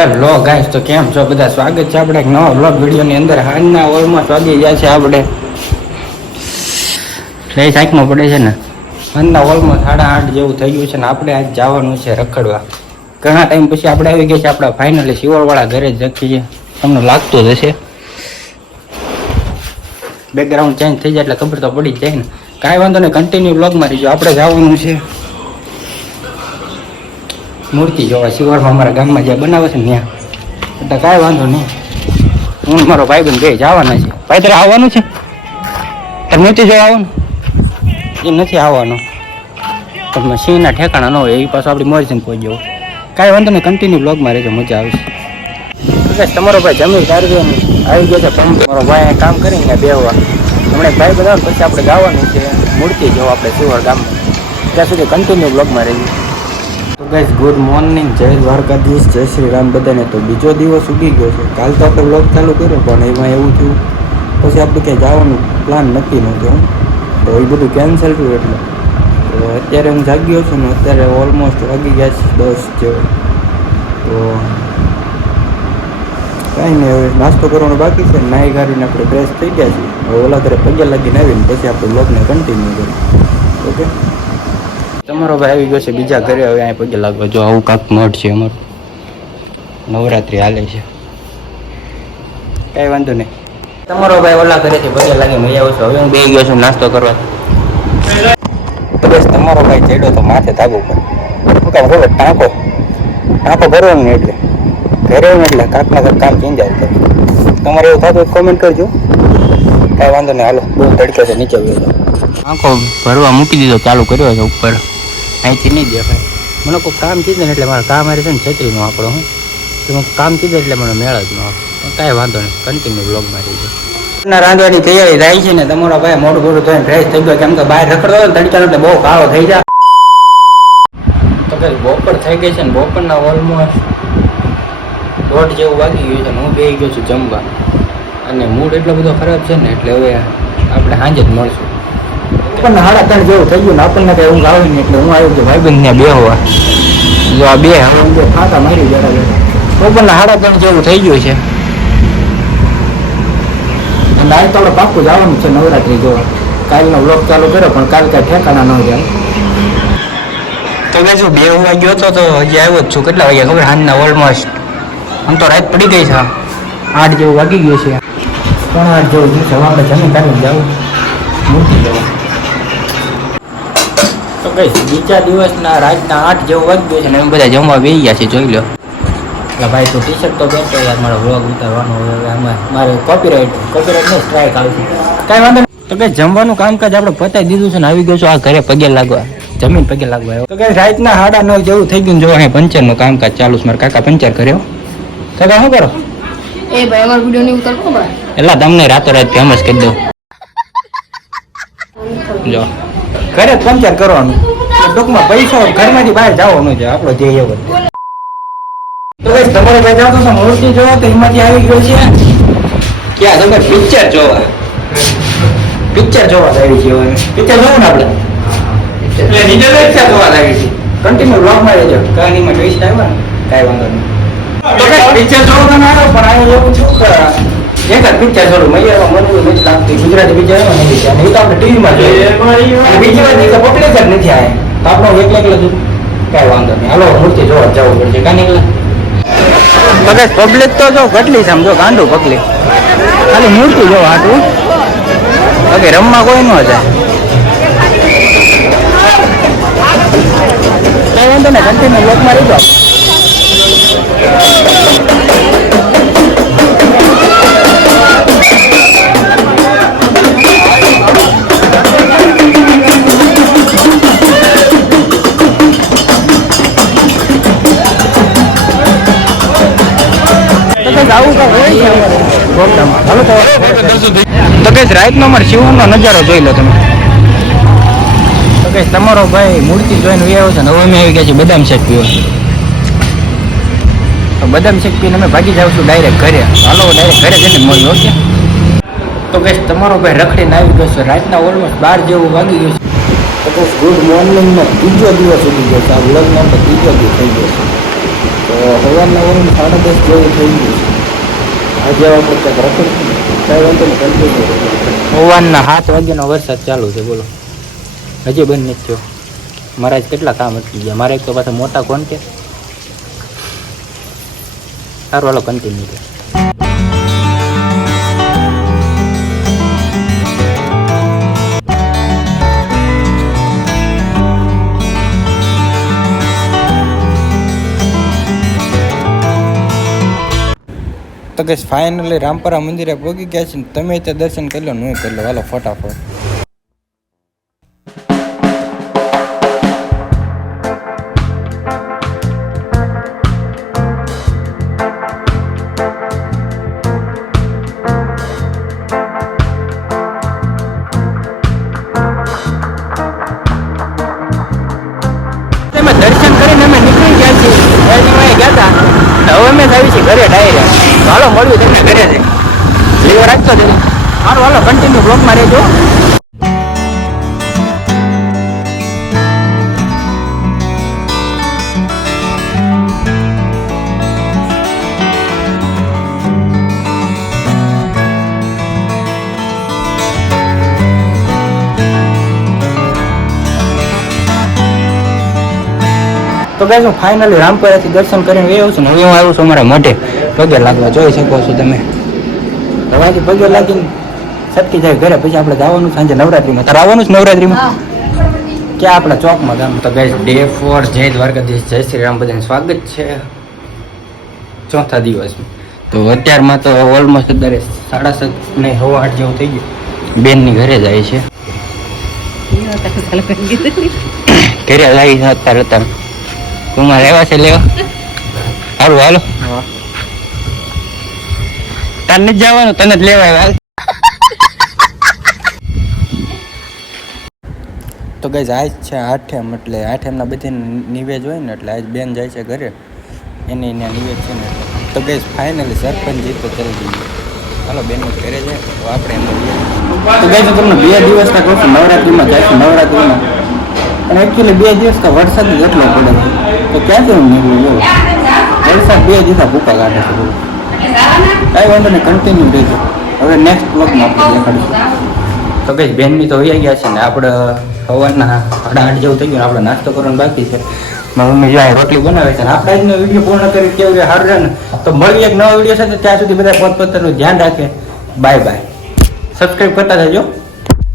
Hello guys, તો કેમ છો બધા? સ્વાગત છે આપણે એક નવા વ્લોગ વિડીયોની અંદર. હાલના ઓલમાં વાગી ગયા છે આપણે એ સાઈકમાં પડે છે ને હાલના ઓલમાં 8:30 જેવું થઈ ગયું છે ને આપણે આજ જવાનું છે રખડવા. ઘણા ટાઈમ પછી આપણે આવી ગયા છે આપણા ફાઇનલી શિવરવાળા ઘરે જ જઈએ. તમને લાગતું જ હશે, બેકગ્રાઉન્ડ ચેન્જ થઈ જાય એટલે ખબર તો પડી જ જાય ને. કાંઈ વાંધો નહીં, કન્ટિન્યુ વ્લોગમાં રહીજો. આપણે જવાનું છે મૂર્તિ જોવા શિવરમાં, અમારા ગામમાં જ્યાં બનાવે છે ને ત્યાં. એટલે કાંઈ વાંધો નહીં, હું મારો ભાઈબંધ બે જવાના છે. ભાઈ તારે આવવાનું છે? તારે મૂર્તિ જોવા આવવાનું? એ નથી આવવાનું, તમે સિંહના ઠેકાણા ન હોય એ પાછું આપણી મોરજીને પહોંચી જવું. કાંઈ વાંધો નહીં, કન્ટિન્યુ બ્લોગમાં રહેજો, મજા આવશે. બસ તમારો ભાઈ જમીન કાઢી આવી ગયો છે. તમારો ભાઈ કામ કરીને બેહવા હમણાં ભાઈ બધા પછી આપણે જવાનું છે મૂર્તિ જોવા આપણે શિવર ગામમાં. ત્યાં સુધી કન્ટિન્યુ બ્લોગમાં રહીએ. તો ગાઈસ, ગુડ મોર્નિંગ, જય દ્વારકાધીશ, જય શ્રી રામ બધાને. તો બીજો દિવસ ઉગી ગયો છે. કાલ તો આપણે બ્લોગ ચાલુ કર્યો પણ એમાં એવું થયું પછી આપણે ક્યાંય જવાનું પ્લાન નક્કી નહોતું, તો એ બધું કેન્સલ થયું. એટલે તો અત્યારે હું જાગ્યો છું ને અત્યારે ઓલમોસ્ટ વાગી ગયા છે 10 જેવો. તો કાંઈ નહીં, હવે નાસ્તો કરવાનો બાકી છે. નાહી ગાડીને આપણે ફ્રેશ થઈ ગયા છીએ. હવે ઓલા ઘરે પગે લાગીને આવીને પછી આપણે બ્લોગને કન્ટિન્યુ કરીએ. ઓકે, તમારો ભાઈ આવી ગયો છે બીજા ઘરે. હવે અહીં પગે લાગવા જો આવું કાંક મઠ છે અમારું, નવરાત્રિ હાલે છે. કાંઈ વાંધો નહીં, તમારો ભાઈ ઓલા ઘરેથી પગે લાગી મેં આવું છું. હવે હું બે ગયો છું નાસ્તો કરવા. તો બસ તમારો ભાઈ ચડ્યો તો માથે તાબુ પર. શું કામ ખબર? ટાંકો ભરવાનું ને એટલે ઘરે ને એટલે કાંકના કાંક કામ ચેન્જાય કરે. તમારે એવું થતું કોમેન્ટ કરજો. કાંઈ વાંધો નહીં, હાલો બહુ તડકે છે, નીચે ગયો. આંખો ભરવા મૂકી દીધો, ચાલુ કર્યો છે ઉપર. અહીંથી નહીં દેખાય મને. કોઈ કામ કીધું ને એટલે મારા કામ મારે છે ને છત્રીનો આંકડો. હું કામ કીધું એટલે મને મેળ જ ન આવે. કાંઈ વાંધો નહીં, કન્ટિન્યુ બ્લોગમાં રહી જાય. રાંધવાની તૈયારી થાય છે ને તમારો ભાઈ મોઢું મોઢું થઈને ફ્રેશ થઈ ગયો. કેમ કે બહાર રખડતો હોય ને તડકા એટલે બહુ કાળો થઈ જાય. તો કઈ બપોર થઈ ગઈ છે ને બપોરના ઓલમોસ્ટ 1:30 જેવું વાગી ગયું છે ને હું બેસી ગયો છું જમવા. અને મૂડ એટલો બધો ખરાબ છે ને એટલે હવે આપણે સાંજે જ મળશું. પણ 3:30 જેવું થઈ ગયું ને આપણને કઈ ઊંઘ આવે ને એટલે હું આવ્યો કે ભાઈબંધ ને બેહવા. જો આ બે હવે હું ફાંકા મારી જરા બપોરના 3:30 જેવું થઈ ગયું છે. અને આજ તો આપણે પાક્કું જવાનું છે નવરાત્રિ જોવા. કાલનો વ્લોગ ચાલુ કર્યો પણ કાલ કાંઈ ઠેકાણા ન જાય. તો મેં શું 2 વાગ્યો હતો તો હજી આવ્યો જ છું. કેટલા વાગ્યા ખબર? સાંજના ઓલમોસ્ટ આમ તો રાત પડી ગઈ છે, 8 જેવું વાગી ગયું છે. 8:30 જેવું દિવસે આપણે જમીન કાઢીને જવું મૂર્તિ જવા. તો કઈ બીજા દિવસના રાતના 8 જેવું વાગી ગયું છે ને એમ બધા જમવા બેસી ગયા છે. જોઈ લો એટલે ભાઈ તો ટી-શર્ટ તો પહેરતો યાર, મારો વ્લોગ ઉતારવાનો હવે આમાં મારે કોપીરાઇટ નહીં સ્ટ્રાઇક આવશે. કાંઈ વાંધો નહીં. તો કઈ જમવાનું કામકાજ આપણે પતાવી દીધું છે ને આવી ગયો છું આ ઘરે પગે લાગવા, જમીન પગે લાગવા. તો કઈ રાતના 9:30 જેવું થઈ ગયું. જો અહીં પંચરનું કામકાજ ચાલુ છે. મારા કાકા પંચર કર્યો. કાકા શું કરો? એ ભાઈ અમારો વિડિયો નહીં ઉતારતો ભાઈ. એલા તમને રાતોરાત ફેમસ કરી દઉં. જો ઘરે જ પંચર કરવાનું. ટૂંકમાં પૈસા ઘરમાંથી બહાર જવાનું છે, આપણો ધ્યેય એવો. તો ભાઈ તમારે ભાઈ જાતો છો મૂર્તિ જોવા તો એમાંથી આવી ગયો છે ક્યાં તમે પિક્ચર જોવા આવી છે. પિક્ચર જોવું ને આપણે એટલે નીચે પિક્ચર જોવા આવી છે. કન્ટિન્યુ બ્લોગમાં રહેજો. કહાનીમાં ટ્વિસ્ટ આવ્યો ને કાંઈ વાંધો નહીં. તો ભાઈ પિક્ચર જોવો તો ના આવ્યો પણ આ એવું છું કે એક જ પિક્ચર જોડું મૈયામાં મને નથી લાગતી. ગુજરાતી પિક્ચર એમાં નથી અને એ તો આપણે ટીવીમાં જોઈએ. બીજી વાત એ તો પકડી જ નથી આવે તો આપણો એકલા જ. કાંઈ વાંધો નહીં, હાલો મૂર્તિ જોવા જવું પડશે. કાં નીકળે બસ પબ્લિક તો જો કેટલી છે આમ, જો ગાંડું પબ્લિક. ખાલી મૂર્તિ જોવા હાટું, બાકી રમવા કોઈ ન જાય. કઈ વાંધો ને, કન્ટિન્યુ બ્લોગમાં રહીજો. તો કઈ રાતનો અમારે શિવનો નજારો જોઈ લો તમે. તો કઈ તમારો ભાઈ મૂર્તિ જોઈને આવ્યો છે ને હવે અમે આવી ગયા છીએ બદામ શેક પીવા. તો બદામ શેક પીને અમે ભાગી જાઉં છું ડાયરેક્ટ ઘરે. હાલો ડાયરેક્ટ ઘરે જઈને મળ્યો. ઓકે, તો કઈ તમારો ભાઈ રખડીને આવી ગયો છે. રાતના ઓલમોસ્ટ 12 જેવું વાગી ગયું છે. તો કઈ ગુડ મોર્નિંગનો ત્રીજો દિવસ ઉઠી ગયો છે. આ વ્લોગનો ત્રીજો દિવસ થઈ ગયો છે. તો સવારના ઓરમ 10:30 જેવું થઈ ગયું છે. આજે આપણે ક્યાંક રખડ કાંઈ વાંધો નહીં કન્ટિન્યુ. સવારના 7 વાગ્યાનો વરસાદ ચાલુ છે બોલો. હજી બંધ નથી થયો. મારા જ કેટલા કામ અટકી ગયા. મારા એક તો પાછા મોટા કોણ કે સારું હાલો કન્ટિન્યુ છે. તો ગઈશ ફાઇનલી રામપરા મંદિરે પહોંચી ગયા છે ને તમે ત્યાં દર્શન કરી લો હું કરી લો હાલો ફટાફટ. દર્શન કરીને અમે નીકળી ગયા છીએ. ગયા હતા હવે અમે આવી છીએ ઘરે ડાયરેક્ટ. હાલો મળ્યું તમને ઘરે છે. વિડીયો રાખતો જ સારું હાલો કન્ટિન્યુ બ્લોગમાં રહેજો. તો ગાઈસ હું ફાઇનલી રામપરાથી દર્શન કરીને આવ્યો છું ને હવે હું આવ્યો છું અમારા મઢે પગે લાગવા. જોઈ શકો છો તમે. હવાથી પગે લાગીને સટકી જાય ઘરે. પછી આપણે જવાનું સાંજે નવરાત્રીમાં. તારે આવવાનું છે નવરાત્રીમાં ક્યાં આપણા ચોકમાં ગામ. તો ગાઈસ ડે 4 જય દ્વારકાધીશ જય શ્રી રામ બધાને સ્વાગત છે ચોથા દિવસમાં. તો અત્યારમાં તો ઓલમોસ્ટ અત્યારે 7:30 ને 8:15 જેવું થઈ ગયું. બેનની ઘરે જાય છે. ઘરે જાય છે અત્યારે. કુમાર લેવા છે લેવા સારું હાલો. તાર નથી જવાનું તને જ લેવા હાલ. તો ગાઈસ આજ છે આઠમ એટલે આઠમના બધી નિવેદ હોય ને એટલે આજ બેન જાય છે ઘરે એની ત્યાં નિવેદ છે ને. તો ગાઈસ ફાઇનલી સરપંચ જીતો ચાલી ગયું. હાલો બેનનું ઘરે જાય તો આપણે એમ તો ગાઈસ તમને 2 દિવસના કહું છું નવરાત્રીમાં જાય છે નવરાત્રીમાં. અને એકચ્યુઅલી 2 દિવસ તો વરસાદ જ એટલો પડે છે તો ક્યાંથી હું નીકળું એવું વરસાદ 2 દિવસ ભૂકા કાઢે છે બધું. કાંઈ વાંધો નહીં કન્ટિન્યુ રહેજો. હવે નેક્સ્ટ બ્લોગમાં આપણે દેખાડીશું. તો કંઈ બેનની તો વહી ગયા છે ને આપણે સવારના 8:30 જેવું થઈ ગયું. આપણે નાસ્તો કરવાનો બાકી છે. મારી મમ્મી જો રોટલી બનાવે છે ને આપણે આજનો વિડીયો પૂર્ણ કરી કેવું રહે સારું રહે ને. તો મળીએ એક નવા વિડીયો સાથે. ત્યાં સુધી બધા પોતપોતાનું ધ્યાન રાખે. Bye bye. સબસ્ક્રાઈબ કરતા જજો.